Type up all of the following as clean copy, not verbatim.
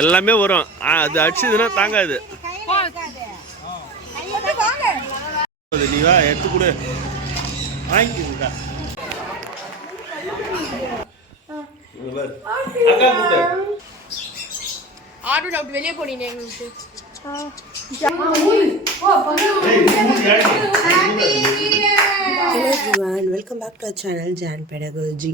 எல்லாமே வரும். அது அடிச்சதுன்னா தாங்காது. நீ வா எடுத்து கொடு, வாங்கிக்கா. வெளியே போனீங்க எங்களுக்கு. Hello everyone, welcome back to our channel John pedagogy.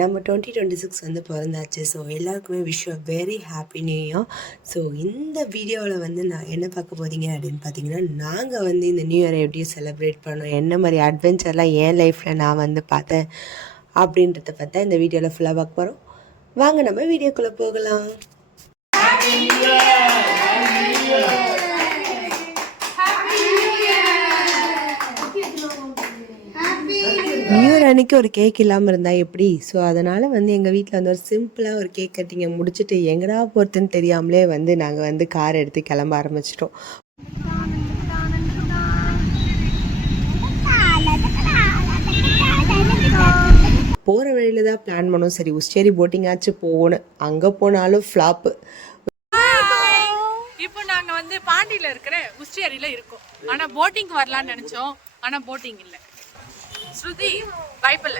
நம்ம 2026 வந்து பிறந்தாச்சு. ஸோ எல்லாருக்குமே wish you very happy new year. So இந்த வீடியோவில் வந்து நான் என்ன பார்க்க போகிறீங்க அப்படின்னு பார்த்தீங்கன்னா, நாங்கள் வந்து இந்த நியூ இயரை எப்படி செலிப்ரேட் பண்ணோம், என்ன மாதிரி அட்வென்ச்சர்லாம் என் லைஃப்பில் நான் வந்து பார்த்தேன் அப்படின்றத பார்த்தா இந்த வீடியோவில் ஃபுல்லாக பார்க்க போகிறோம். வாங்க நம்ம வீடியோக்குள்ளே போகலாம். நியூ இயர் அன்றைக்கி ஒரு கேக் இல்லாமல் இருந்தால் எப்படி? ஸோ அதனால் வந்து எங்கள் வீட்டில் வந்து ஒரு சிம்பிளாக ஒரு கேக் கட்டிங்கை முடிச்சுட்டு எங்கடா போகிறதுன்னு தெரியாமலே வந்து நாங்கள் வந்து கார் எடுத்து கிளம்ப ஆரம்பிச்சிட்டோம். போகிற வழியில் தான் பிளான் பண்ணோம், சரி உஸ்டேரி போட்டிங்காச்சும் போகணும். அங்கே போனாலும் ஃப்ளாப்பு. இப்போ நாங்கள் வந்து பாண்டியில் இருக்கிற உஸ்டேரியில் இருக்கோம். ஆனால் போட்டிங் வரலான்னு நினச்சோம், ஆனால் போட்டிங் இல்லை. ஸ்ருதி பைபிள்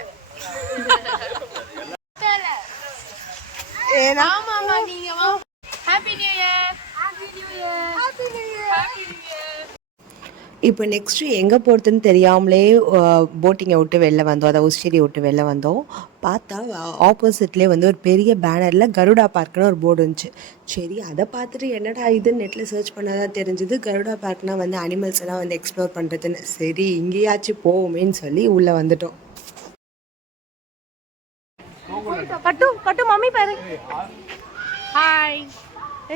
ஆமாமா நீங்க happy new year. Happy new year. Happy new year. Happy new year. இப்போ நெக்ஸ்ட்டு எங்கே போகிறதுன்னு தெரியாமலே போட்டிங்கை விட்டு வெளில வந்தோம், அதை உஸ்டேரியை விட்டு வெளில வந்தோம். பார்த்தா ஆப்போசிட்லேயே வந்து ஒரு பெரிய பேனரில் கருடா பார்க்குன்னு ஒரு போர்டு இருந்துச்சு. சரி அதை பார்த்துட்டு என்னடா இதுன்னு நெட்டில் சர்ச் பண்ணாதான் தெரிஞ்சுது, கருடா பார்க்னால் வந்து அனிமல்ஸ் எல்லாம் வந்து எக்ஸ்ப்ளோர் பண்ணுறதுன்னு. சரி இங்கேயாச்சும் போவோமேன்னு சொல்லி உள்ளே வந்துட்டோம். கட்டு கட்டு மம்மி பாரு. ஹாய்,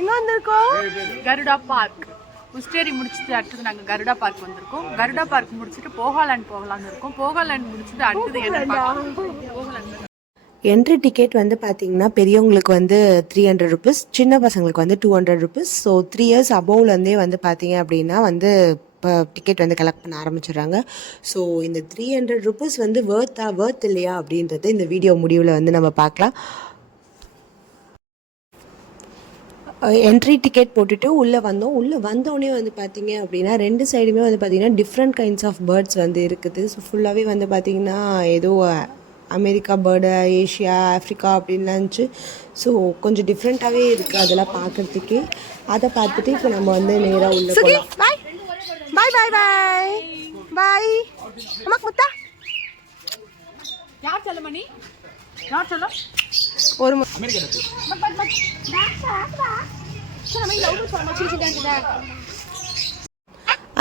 எங்கே வந்திருக்கோம்? கருடா பார்க். உஸ்டேரி முடிச்சுட்டு அடுத்தது நாங்கள் கருடா பார்க் வந்திருக்கோம். கருடா பார்க் முடிச்சுட்டு போகாலேண்ட் போகலான்னு இருக்கோம். போகாலேண்ட் முடிச்சுட்டு அடுத்தது என்ன போகலாண்ட். என்ட்ரி டிக்கெட் வந்து பார்த்திங்கன்னா பெரியவங்களுக்கு வந்து 300 ருபீஸ், சின்ன பசங்களுக்கு வந்து 200 ருபீஸ். ஸோ 3 இயர்ஸ் அபோவ்லேருந்தே வந்து பார்த்திங்க அப்படின்னா வந்து இப்போ டிக்கெட் வந்து கலெக்ட் பண்ண ஆரம்பிச்சிடுறாங்க. ஸோ இந்த 300 ருபீஸ் வந்து வேர்த் இல்லையா அப்படின்றது இந்த வீடியோ முடிவில் வந்து நம்ம பார்க்கலாம். என்ட்ரி டிக்கெட் போட்டுட்டு உள்ளே வந்தோம். உள்ளே வந்தோடனே வந்து பார்த்திங்க அப்படின்னா 2 சைடுமே வந்து பார்த்திங்கன்னா டிஃப்ரெண்ட் கைண்ட்ஸ் ஆஃப் பேர்ட்ஸ் வந்து இருக்குது. ஸோ ஃபுல்லாகவே வந்து பார்த்திங்கன்னா ஏதோ அமெரிக்கா பேர்டு, ஏஷியா, ஆஃப்ரிக்கா அப்படின்லாம் இருந்துச்சு. ஸோ கொஞ்சம் டிஃப்ரெண்ட்டாகவே இருக்குது அதெல்லாம் பார்க்குறதுக்கே. அதை பார்த்துட்டு இப்போ நம்ம வந்து நேராக உள்ளே போகலாம். பாய் பாய் பாய் பாய் பாய். அம்மாக்கு முத்தா. யார் சொல்ல மணி? யார் சொல்ல? ஒரு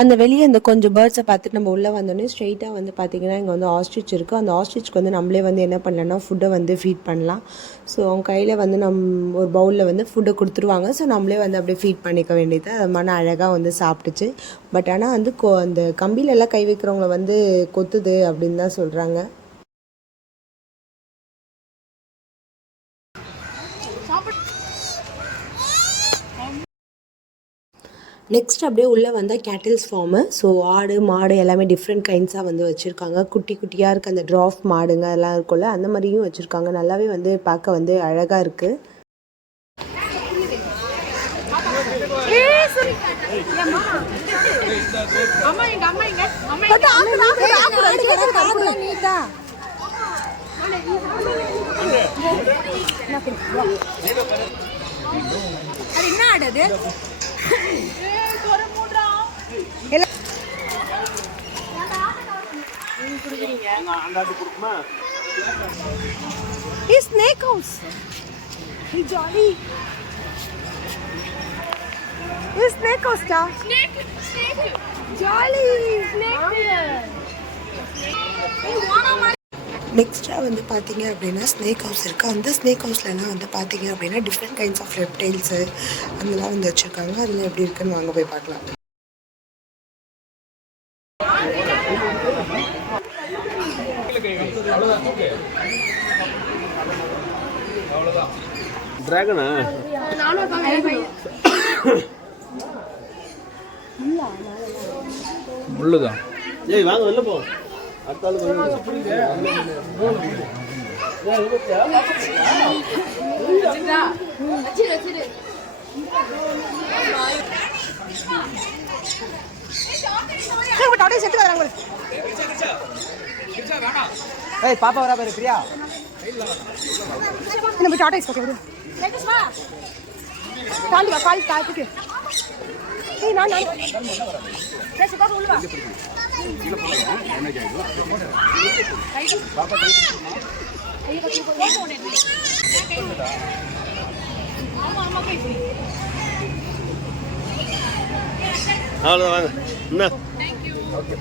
அந்த வெளியே இந்த கொஞ்சம் பேர்ட்ஸை பார்த்துட்டு நம்ம உள்ளே வந்தோடனே ஸ்ட்ரெயிட்டாக வந்து பார்த்திங்கன்னா இங்கே வந்து ஆஸ்ட்ரிச் இருக்குது. அந்த ஆஸ்ட்ரிச்சுக்கு வந்து நம்மளே வந்து என்ன பண்ணலான்னா ஃபுட்டை வந்து ஃபீட் பண்ணலாம். ஸோ அவங்க கையில் வந்து ஒரு பவுலில் வந்து ஃபுட்டை கொடுத்துருவாங்க. ஸோ நம்மளே வந்து அப்படியே ஃபீட் பண்ணிக்க வேண்டியது. அது மன அழகாக வந்து சாப்பிட்டுச்சு. பட் ஆனால் வந்து அந்த கம்பியிலெல்லாம் கை வைக்கிறவங்கள வந்து கொத்துது அப்படின்னு தான் சொல்கிறாங்க. நெக்ஸ்ட் அப்படியே உள்ளே வந்தால் கேட்டில்ஸ் ஃபார்மு. ஸோ ஆடு மாடு எல்லாமே டிஃப்ரெண்ட் கைண்ட்ஸாக வந்து வச்சுருக்காங்க. குட்டி குட்டியாக இருக்குது அந்த ட்ராஃப் மாடுங்க எல்லாம் இருக்கும்ல, அந்த மாதிரியும் வச்சுருக்காங்க. நல்லாவே வந்து பார்க்க வந்து அழகாக இருக்குது. என்ன ஆடுது? Snake house jolly. Snake house jolly. நெக்ஸ்ட்டாக வந்து பார்த்தீங்க அப்படின்னா ஸ்னேக் ஹவுஸ் இருக்குது. அந்த ஸ்னேக் ஹவுஸ்லலாம் வந்து பார்த்தீங்க அப்படின்னா டிஃப்ரெண்ட் கைண்ட்ஸ் ஆஃப் ரெப்டைல்ஸு அதெல்லாம் வந்து வச்சுருக்காங்க. அதெல்லாம் எப்படி இருக்குன்னு வாங்க போய் பார்க்கலாம். டிராகனா முள்ளுதான். ஏய் வாங்க வெளில போ. அடுத்த ஆளு வந்து ஏய் பாப்பா வரா பாரு பிரியா. நம்ம டாடா இஸ் ஓகே. தாண்டி வா கால் தாத்துக்கு. ஏய் நான் ஜெஸ் பாப்பா உள்ள வா. கீழ போறா டேமேஜ் ஆயிடும். பாப்பா கை. ஐயோ கை போடு. ஆமா கை போடு. அவ்வளோதான் வாங்க. என்ன? ஓகே.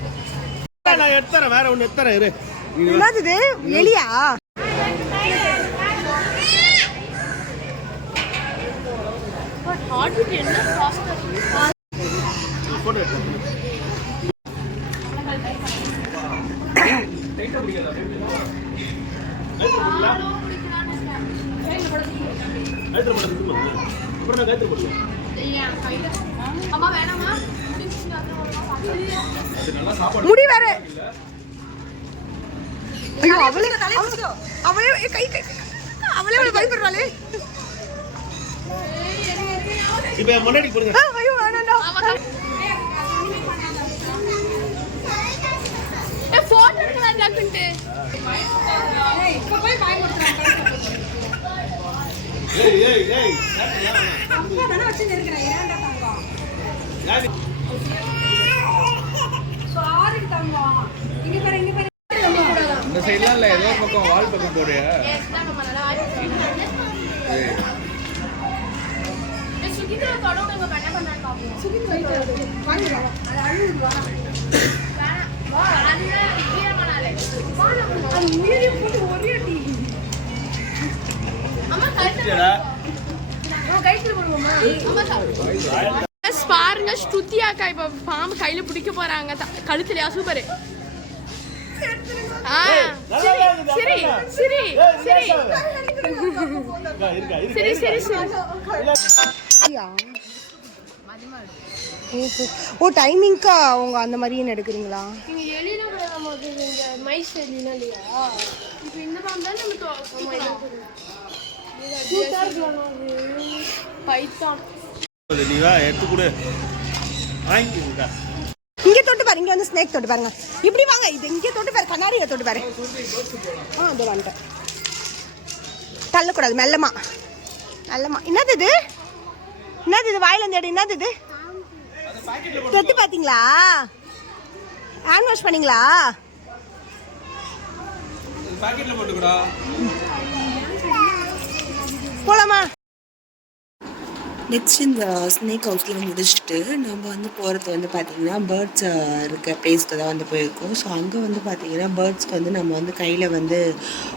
நான் எடுத்துறேன், வேற ஒன்று எடுத்துறேன் இரு. என்னது இது? எலியா? ஹார்ட் பீட் என்ன ஃபாஸ்டா போட்டோ எடுத்து. முடி வேற. ஐயோ அவளே கை அவளே பயப்படுறாளே. இப்போ முன்னாடி போடுங்க. ஐயோ வேணாம்டா. போட்டோ எடுக்கலாம் ஜாக்குன்ட்டு. ஏய் இப்ப போய் பயமுறுத்துறாங்க. ஏய் அப்பா தான வச்சு நிறுக்குறேன். ஏன்டா தங்கம்? சாரி தங்கம். இங்க பாரு. இந்த சைடுலாம் இல்லை, ஏதோ பக்கம் வால் பக்கம் போறியா? பாருங்க ஸ்ருதியாக்கா இப்ப பாம்பு கையில பிடிக்க போறாங்க கழுத்துல சூப்பர். சரி சரி சரி சரி சரி சரி. ஓ டைமிங்க்கா அவங்க அந்த மாதிரியே எடுக்கிறீங்களா? நீங்க எலினா போது இந்த மைஸ் எலினா இல்லையா? இப்போ இந்த பாம்பு தான் நம்ம பைத்தான். நீ வா எடுத்து கொடு. வாங்கிக்கா. இங்க தொட்டு பாரு. இங்க வந்து ஸ்னேக் தொட்டு பாருங்க. இப்படி வாங்க. இது இங்க தொட்டு பாரு. கண்ணாடியில தொட்டு பாரு. அது வந்துட்டேன். தள்ளக்கூடாது. மெல்லமா மெல்லமா. என்னது இது? என்னது இது? வாயில இருந்து எடு. என்னது இது? தொட்டு பாத்தீங்களா? ஹேண்ட் வாஷ் பண்ணீங்களா? பாக்கெட்ல போட்டுக்கடா. போலாமா? நெக்ஸ்ட் இந்த ஸ்னேக் ஹவுஸில் முடிச்சுட்டு நம்ம வந்து போகிறது வந்து பார்த்திங்கன்னா பேர்ட்ஸ் இருக்க பிளேஸ்க்கு தான் வந்து போயிருக்கோம். ஸோ அங்கே வந்து பார்த்திங்கன்னா பேர்ட்ஸ்க்கு வந்து நம்ம வந்து கையில் வந்து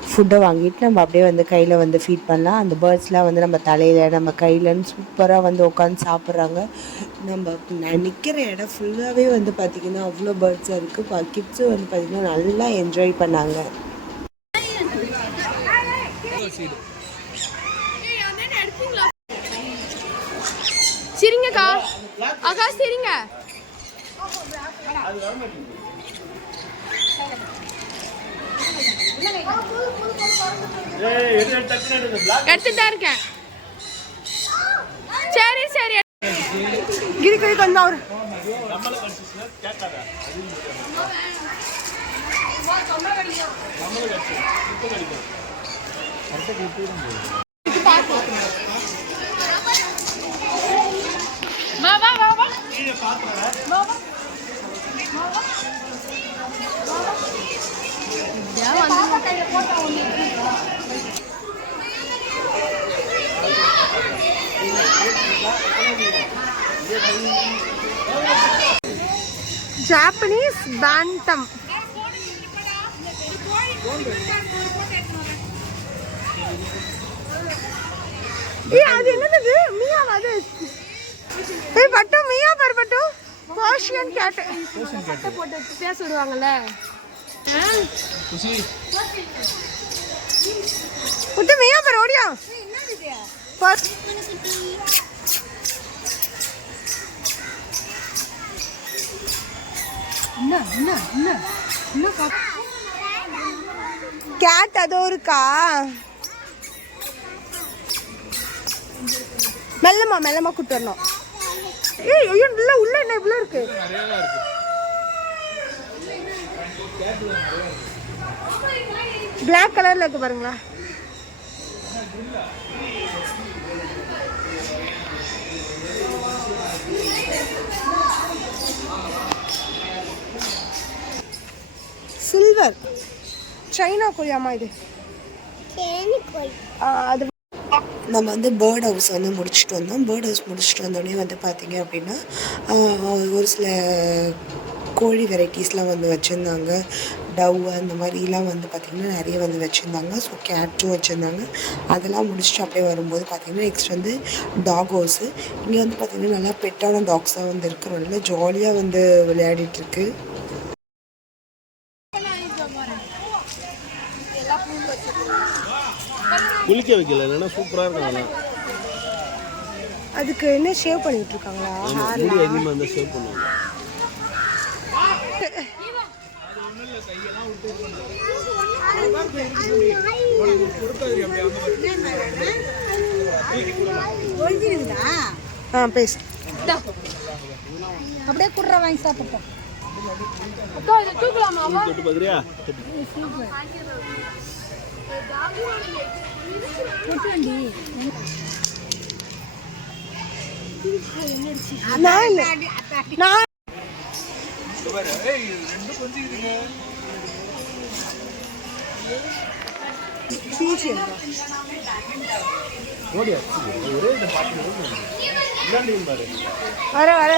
ஃபுட்டை வாங்கிட்டு நம்ம அப்படியே வந்து கையில் வந்து ஃபீட் பண்ணலாம். அந்த பேர்ட்ஸ்லாம் வந்து நம்ம தலையில் நம்ம கையிலன்னு சூப்பராக வந்து உட்காந்து சாப்பிட்றாங்க. நம்ம நிற்கிற இடம் ஃபுல்லாகவே வந்து பார்த்திங்கன்னா அவ்வளோ பேர்ட்ஸாக இருக்குது. கிட்ஸும் வந்து பார்த்திங்கன்னா நல்லா என்ஜாய் பண்ணாங்க. சரிங்கக்கா அக்கா சரிங்க. எடுத்துட்டு தான் இருக்கேன். சரி சரி. கிரி வந்து அவரு ஜாப்பனீஸ் பேண்டம். அது என்னது? மியாவா? அது பட்டு மியா பாரு. பட்டு பர்ஷியன் கேட். போட்டு பேச விடுவாங்கல்ல. புட்டு மியா பாரு. ஓடியா. கேட் அதோ இருக்கா? மெல்லமா கூட்டு வரணும். ஏய் ஐயோ உள்ள என்ன இவ்வளோ இருக்கு? பிளாக் கலர்ல இருக்கு பாருங்களா. சில்வர் சைனா கோழியாமா இது? அது நம்ம வந்து பேர்ட் ஹவுஸ் வந்து முடிச்சுட்டு வந்தோம். பேர்ட் ஹவுஸ் முடிச்சுட்டு வந்தோடனே வந்து பார்த்திங்க அப்படின்னா ஒரு சில கோழி வெரைட்டிஸ்லாம் வந்து வச்சுருந்தாங்க. டவ் அந்த மாதிரிலாம் வந்து பார்த்திங்கன்னா நிறைய வந்து வச்சுருந்தாங்க. ஸோ கேட்டும் வச்சுருந்தாங்க. அதெல்லாம் முடிச்சுட்டு அப்படியே வரும்போது பார்த்திங்கன்னா நெக்ஸ்ட் வந்து டாக் ஹவுஸு. இங்கே வந்து பார்த்திங்கன்னா நல்லா பெட்டான டாக்ஸாக வந்து இருக்குது. நல்லா ஜாலியாக வந்து விளையாடிட்டுருக்கு. குளிக்க வைக்கல, இல்லைன்னா சூப்பராக இருக்காங்க. அதுக்கு என்ன ஷேவ் பண்ணிட்டு இருக்காங்களா? முடி அதிகமாக இருந்தால் ஷேவ் பண்ணுவாங்க. பேசு அப்படியே குடுற வாங்கி சாப்பிட்டோம். தொட்டு பார்க்குறியா? வர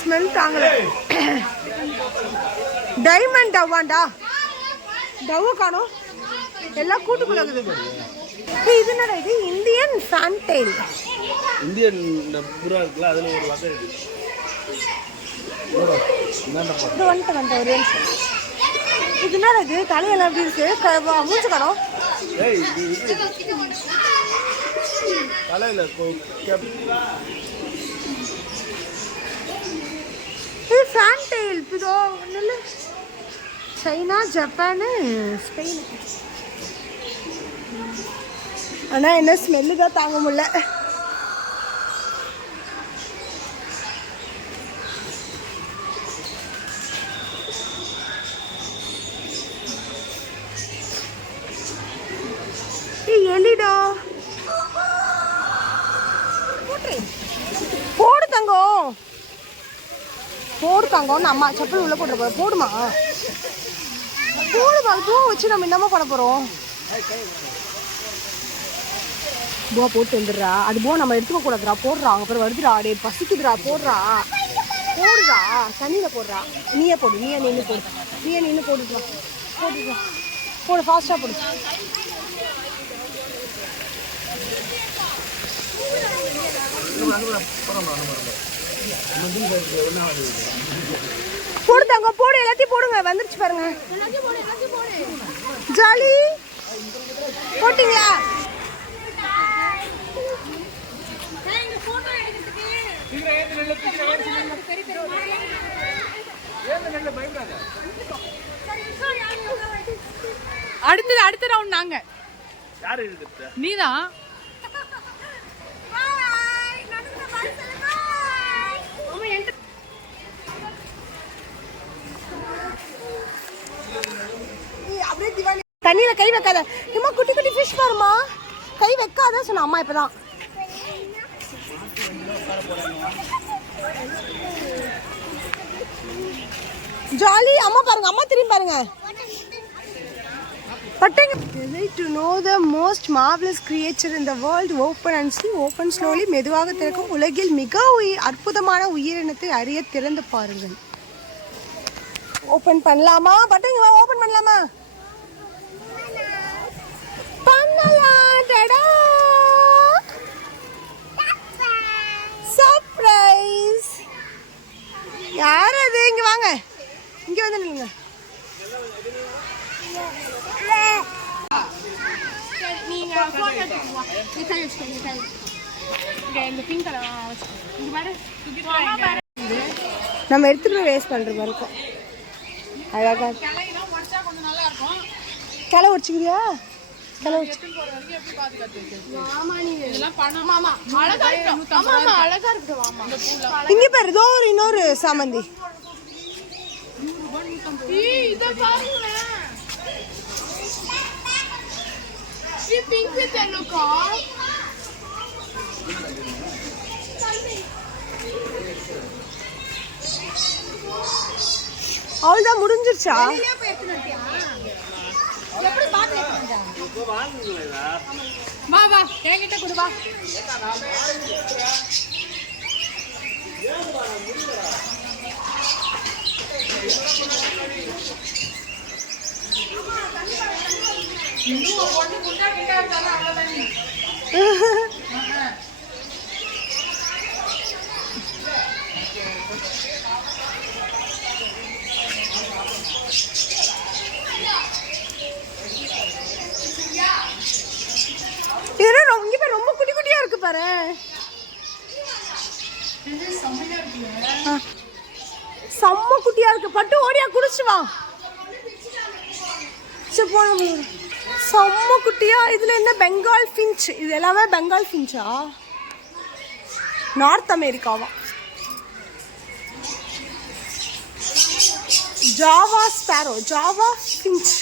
ஸ்மெல் தாங்கல. டைமண்ட் டவ்வாண்டா, டவ்வு காணும் எல்லாம் கூட்டுக்குள்ள இருக்குது. இது என்னடா இது? Indian fantail. இந்தியன் புறா இருக்குல்ல, அதில் ஒரு வகை இருக்குது. இது வந்துட்டு ஒரு நிமிஷம். இது என்னடா இது? தலையெல்லாம் எப்படி இருக்கு? மூச்சு காணும். தலையில் இது ஃபேன்டெயில். இதோ நல்ல சைனா, ஜப்பானு, ஸ்பெயின். ஆனால் என்ன ஸ்மெல்லு தான் தாங்க முடியல. எலிடா போடு தங்கம், போடு தங்கம். அம்மா செப்பல் உள்ள போட்டு போடுமா? போடுமா. பூ வச்சு நம்ம என்னமா பண்ண போறோம்? பூவா போட்டு வந்துடுறா. அது பூவா நம்ம எடுத்துக்க கூடாதுரா. போடுறா, அப்புறம் வருதுடா. டே பசிக்குதுடா. போடுறா போடுறா, தண்ணியில போடுறா. நீயே போடு, நீயே நின்று போடு, நீயே நின்று போட்டுக்கலாம். போட்டுக்கலாம், போடு, ஃபாஸ்டா போடு. போடுதாங்க, போடு, எல்லாத்தையும் போடுங்க. வந்துருச்சு பாருங்க. ஜாலி போட்டிங்களா? அடுத்த ரவுண்ட் நாங்க. நீதான். தண்ணியில கை வைக்காத. இம்மா குட்டி குட்டி ஃபிஷ் பாருமா. கை வைக்காத சொன்ன அம்மா இப்பதான். ஜாலி. அம்மா பாருங்க, அம்மா திரும்பி பாருங்க. பட்டங்க. To know the most marvelous creature in the world, open and see. Open slowly. மெதுவாக திறக்கும். உலகில் மிக அற்புதமான உயிரினத்தை அறிய திறந்து பாருங்கள். ஓபன் பண்ணலாமா? பட்டங்க வா, ஓபன் பண்ணலாமா? பண்ணலாம். டடா, சர்ப்ரைஸ். யார் அது? இங்க வாங்க, இங்க வந்து நில்லுங்க. நீங்க போன் எடுத்துட்டு வா. நீ கை வச்சுக்க, நீ கை. இங்க இந்த பிங்க் கலர் வச்சுக்க. இங்க பாரு, சும்மா பாரு. நம்ம எடுத்துகிட்டு போய் வேஸ்ட் பண்ணுற மாதிரி இருக்கும். அழகா கிளை உடச்சிக்கிறியா? கிளை உடச்சி இங்கே பாரு, ஏதோ ஒரு இன்னொரு சாமந்தி. அவ்வளோதான், முடிஞ்சிருச்சா? வா வா என்கிட்ட கொடு வா. ரொம்ப குட்டி குட்டியா இருக்கு பாரு. செம்ம குட்டியா இருக்கு. பட்டு ஓடியா குடிச்சு வா. செம்ம குட்டியா. இதுல என்ன பெங்கால் ஃபின்ச்? இது எல்லாமே பெங்கால் ஃபின்ச்சா? நார்த் அமெரிக்காவா? Java sparrow, Java finch.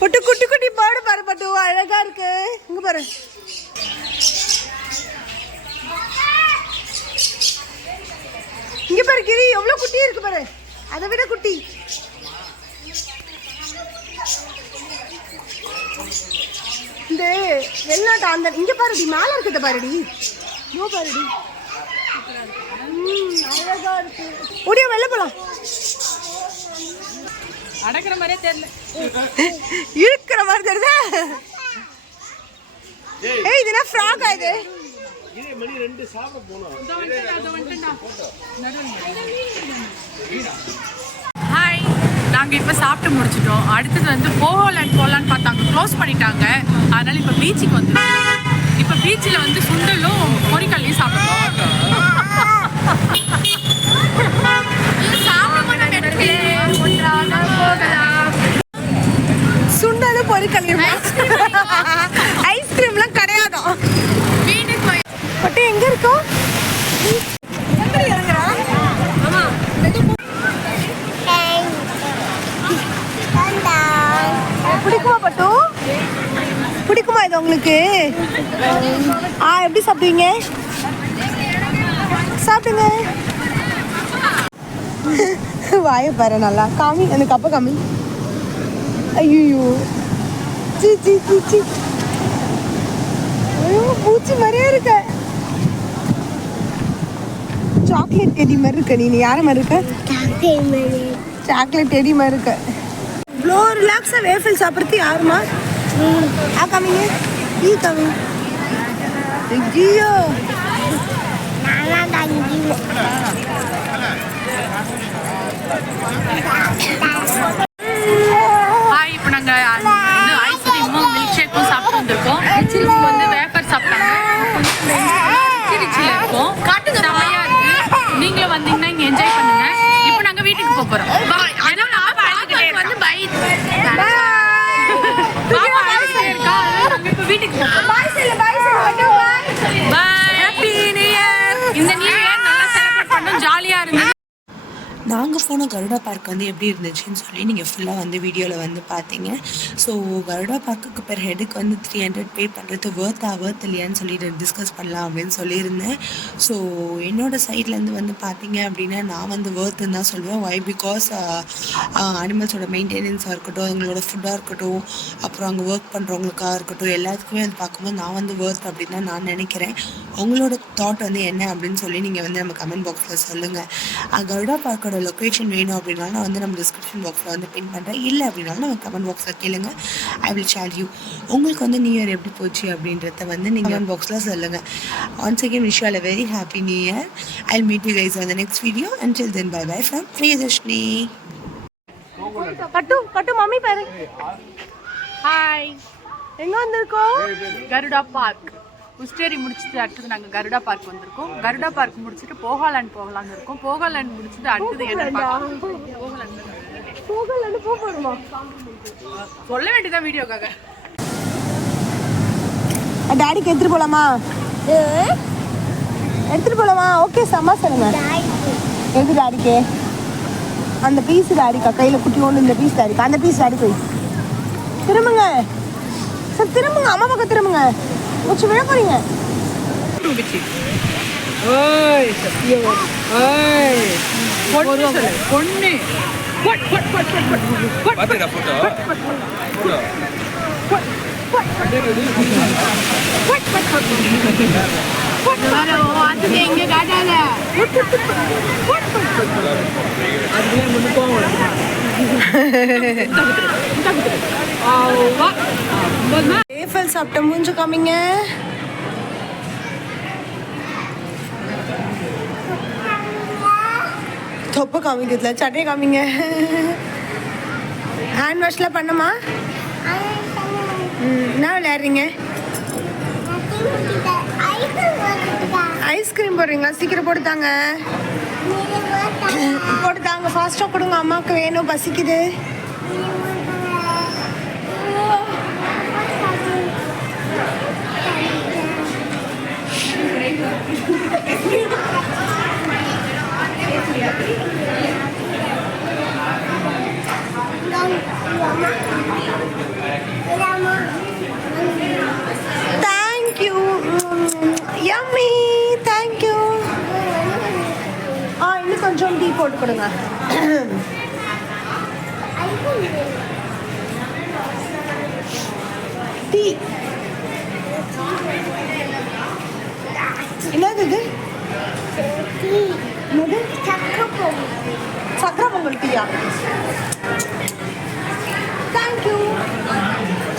பட்டு குட்டி குட்டி பேர்டு பாரு பட்டு, அழகா இருக்கு. இங்க பாரு. இங்க பாரு கிரி, எவ்வளவு குட்டி இருக்கு பாரு. அதை விட குட்டி. இந்த வெளிநாட்டு அந்த இங்க பாருடி, மேல இருக்கிறத பாருடி. நோ பாருடி, அழகா இருக்கு. ஓடியா வெளில போலாம். அடக்குற மாதிரியே தெரியல, இருக்கிற மாதிரி தெரியுதா? ஏய் இது என்ன ஃப்ராகா இது? இதே மணி 2 சாப்பிட போனோம். ஹாய், நாங்கள் இப்போ சாப்பிட்டு முடிச்சிட்டோம். அடுத்தது வந்து போகலான்னு பார்த்தாங்க, க்ளோஸ் பண்ணிட்டாங்க. அதனால இப்போ பீச்சுக்கு வந்துருக்கோம். இப்போ பீச்சில் வந்து சுண்டலும் பொரிக்கல்லையும் சாப்பிடுவோம். சுண்டலும் பொரிக்கல்லையும். ஐஸ்கிரீம்லாம் கிடையாதோ. பட்டு எங்க இருக்கோம்? பிடிக்குமா பட்டு? பிடிக்குமா இது உங்களுக்கு? எப்படி சாப்பிடுவீங்க? சாப்பிடுங்க. வாய பாரு நல்லா. காமி அந்த கப்பை காமி. ஐயோ சி சி சி சி. ஐயோ பூச்சி மாதிரியே இருக்க. சாக்லேட் டெடி மாதிரி இருக்க. நீ யார மாதிரி இருக்க? சாக்லேட் டெடி மாதிரி இருக்க. இவ்வளோ ரிலாக்ஸாக வேஃபில் சாப்பிட்றது யாருமா? காமிங்க. ஈ காமிங்க. ஐயோ ஹாய், இப்போ நாங்கள் வந்து ஐஸ்கிரீமும் மில்க் ஷேக்கும் சாப்பிட்டு வந்திருக்கோம். சிரிச்சி வந்து வேஃபர் சாப்பிட்டாங்க. சிரிச்சியில் இருக்கும், செம்மையாக இருக்கு. நீங்களும் வந்தீங்கன்னா இங்கே என்ஜாய் பண்ணுங்க. இப்போ நாங்கள் வீட்டுக்கு போக போகிறோம். வந்து பை இருக்கா, நாங்கள் இப்போ வீட்டுக்கு போகிறோம். பாய், ஹாப்பி நியூ இயர். இந்த நியூ இயர் நல்லா செலிப்ரேட் பண்ணோம், ஜாலியாக இருந்தது. நாங்கள் போன கருடா பார்க் வந்து எப்படி இருந்துச்சுன்னு சொல்லி நீங்கள் ஃபுல்லாக வந்து வீடியோவில் வந்து பார்த்தீங்க. ஸோ கருடா பார்க்குக்கு பெர் ஹெட்டுக்கு வந்து 300 பே பண்ணுறது ஒர்த் இல்லையான்னு சொல்லிட்டு டிஸ்கஸ் பண்ணலாம் அப்படின்னு சொல்லியிருந்தேன். ஸோ என்னோடய சைட்லேருந்து வந்து பார்த்தீங்க அப்படின்னா நான் வந்து ஒர்த்துன்னு தான் சொல்லுவேன். வை பிகாஸ் அனிமல்ஸோட மெயின்டெனன்ஸாக இருக்கட்டும், அவங்களோட ஃபுட்டாக இருக்கட்டும், அப்புறம் அங்கே ஒர்க் பண்ணுறவங்களுக்காக இருக்கட்டும், எல்லாத்துக்குமே வந்து பார்க்கும்போது நான் வந்து ஒர்த் அப்படின்னு தான் நான் நினைக்கிறேன். உங்களோட தாட் வந்து என்ன அப்படின்னு சொல்லி நீங்கள் வந்து நம்ம கமெண்ட் பாக்ஸில் சொல்லுங்கள். கருடா பார்க்கோட லொக்கேஷன் வேணும் அப்படின்னாலும் நான் வந்து நம்ம டிஸ்கிரிப்ஷன் பாக்ஸில் வந்து பின் பண்ணுறேன். இல்லை அப்படின்னாலும் நம்ம கமெண்ட் பாக்ஸில் கேளுங்க. I will share you. உங்களுக்கு வந்து நியூ இயர் எப்படி போச்சு அப்படின்றத வந்து நீங்கள் கமெண்ட் பாக்ஸில் சொல்லுங்கள். Once again wish you all a very happy new year. I'll meet you guys on the next video. Until then, bye bye from Priyadashni. Cut mummy பாரு. ஹாய், எங்க வந்திருக்கோம்? கருடா பார்க். உஸ்டேரி முடிச்சுட்டு அடுத்தது நாங்கள் கருடா பார்க் வந்திருக்கோம். கருடா பார்க் முடிச்சுட்டு போகாலேண்ட் போகலான்னு இருக்கோம். போகாலேண்ட் முடிச்சுட்டு அடுத்தது என்ன பார்க்கலாம்? போகலன்னு போகணுமா? சொல்ல வேண்டியதான் வீடியோக்காக. டாடிக்கு எடுத்துட்டு போலாமா? எடுத்துட்டு போலாமா? ஓகே சம்மா சொல்லுங்க. எது டாடிக்கு? அந்த பீஸ் டாடிக்கா கையில் குட்டி ஒன்று இந்த பீஸ் டாடிக்கா அந்த பீஸ் டாடி போய் திரும்புங்க சார் திரும்புங்க அம்மா பக்கம் திரும்புங்க முடிச்சு விழ போறீங்க. ஓய் சத்தியம் ஓய் பொண்ணு பொண்ணு பாத்துடா போட்டோ அது எங்க காட்டால ஏஃபல் சாப்பிட்ட மூஞ்சு காமிங்க. தொப்பை காமிக்கிறதுல சட்டையை காமிங்க. ஹேண்ட் வாஷ்லாம் பண்ணமா? என்ன விளையாடுறீங்க? ஐஸ்கிரீம் போடுறீங்களா? சீக்கிரம் போட்டுத்தாங்க போட்டுத்தாங்க ஃபாஸ்ட்டாக கொடுங்க அம்மாவுக்கு வேணும் பசிக்குது. Thank you yummy thank you. இன்னும் கொஞ்சம் டீ போட்டு கொடுங்க. டீ என்னது இது? என்னது? சக்கரை பொங்கல் டீயா?